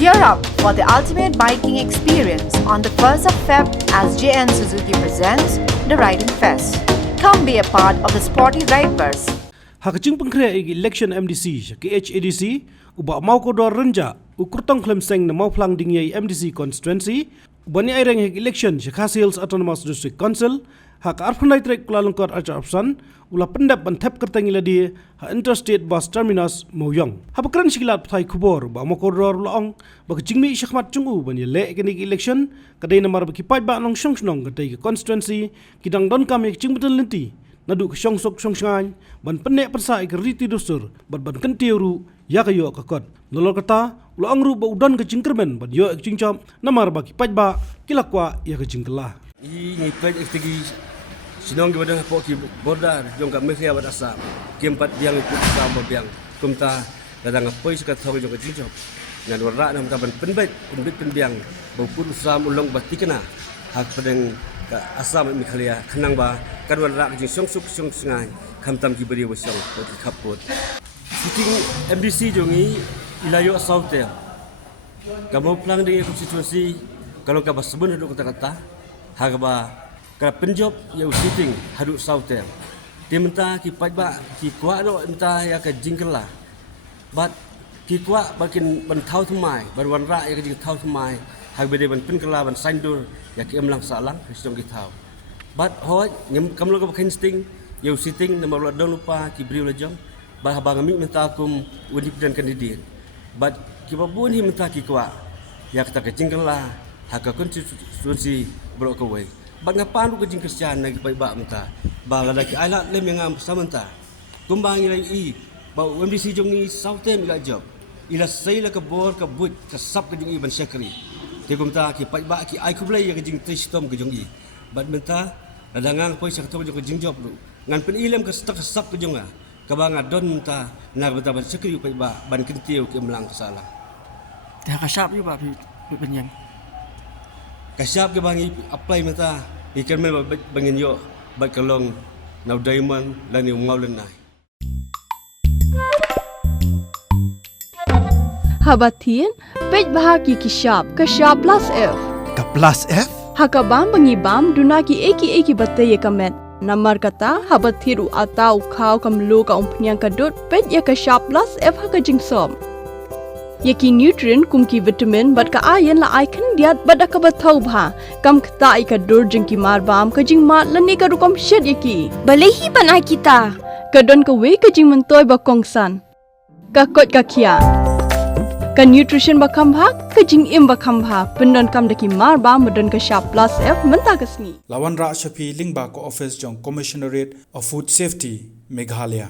Gear up for the ultimate biking experience on the 1st of Feb as JN Suzuki presents the Riding Fest. Come be a part of the sporty ride bus. Hakaching pengkrea election MDC KHADC uba Mawkordor renja ukurtong klemseng na Mawphlang dingyay MDC constituency ubani ay reng election Shakha Autonomous District Council hak arpanay trek Kuala Lumpur Atiar option ula pendap bantep kertengila di ha interstate bus terminus Mawyong. Hapakran sikilat patay kubor ba Mawkordor laong bakachingmi syakmat chungu bani le kenik election kadai namar baki Paidbah nong syong kadai ke constituency kidang don kami chingbetul lenti nadu ke syong sok syong syangan ban penek persa ke riti dusur ban kentiuru ya kayo kakot lolol kata laong ru ba udon ke Kyrmen ban yo ke cingcom namar baki Paidbah Kwah ya ke Jingkylla. Ini pej ekstegi Shillong Mail po ki border jong ka Meghalaya bat asam kempat biang ikut sama biang kumta dadang apoi suka thong jong ka jinjop ngan warra nam ta ban penbet penbiang bau usam ulong batikna hak pedeng ka asam Meghalaya khanang ba kan warra ki syong suk syong sngai khamtam ki beri wasong pot khapot sitting MDC jongi ilayo sautel ka Mawphlang di konstitusi kalau ka basbun hadu kata-kata hagba ka penjob ya sitting hadu sautel dimenta ki Paidbah ki Kwah do enta ya ka Jingkylla bat ki Kwah bakin ban thau thmai ban wanra ya ka jing thau thmai hagbede ban pinkala ban saindur ya ki emlang salang kristong ki thau bat hoj ngem kamlo ka bakin sting ya sitting nama don lupa ki briu lajong bah bang mi menta kum independent candidate bat ki babun hi menta ki Kwah ya ka Jingkylla haka konstitusi brok away bang ngapan ko jing Kristian nagi Paidbah menta bang ada ki alat lem yang samanta kumbang ilai i ba MDC jong ni sauten ila job ila saila ka bor ka but ka sap ka jing i ban syakri te kumta ki Paidbah ki ai kublai ya ka jing tristom ka jong i bat menta dadangang poi sakto jong ka jing job lu ngan pen ilem ka stak sap ka jong ka bang adon menta na beta ban syakri Paidbah ban kentiu ki melang salah Dah kasap juga penyang. Kasyap ke bangi apply mata Kyrmen bangin yo bat kalong now diamond lan yung ngawlan na Habatin Paidbah ki kishap plus F Ka plus F hakabam bangibam dunaki eki batay kamet namar kata habathiru atau khaw kamlo ka umpnyang kadut pet ya kashap plus F haka jingsom Yaki nutrient kumki vitamin bat ka ayan la icon diat bat ka bathau bha kam khta ka dur jingki mar bam ka jing mat lani ka rukom shed yaki balehi banai kita ka don ka we ka jing mentoy ba kongsan ka kot ka khia ka nutrition ba kham bha ka jing im ba kham bha pendon kam daki mar bam don ka sharp plus F menta kasni Lawan Ra Shafi Lingba ko office jong Commissionerate of Food Safety Meghalaya